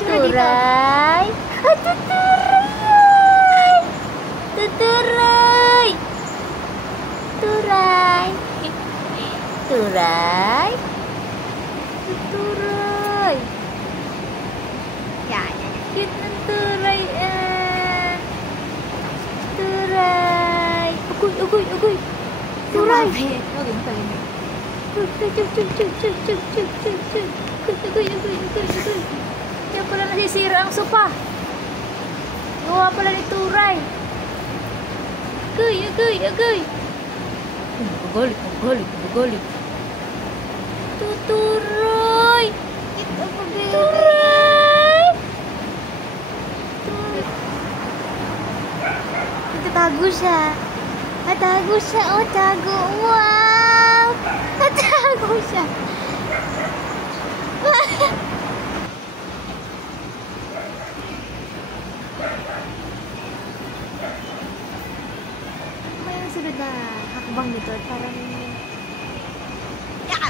Tuturay. Ah, tuturay. Tuturay. Turay. Turay. Tuturay. Ya. Cute ng turay. Ah. Turay. Ugoy, ugoy, ugoy. Turay. Huwag yung palimig. Ugoy. Kaya pala nasisira ang sopa. Gawa pala ni Turay. Ugoy. Magalit. Tuturay. Ito po, baby. Turay. Tatago siya. Tatago siya. Oh, tago. Wow! Tatago siya. May sunod na hakbang nito. Parang... Ya!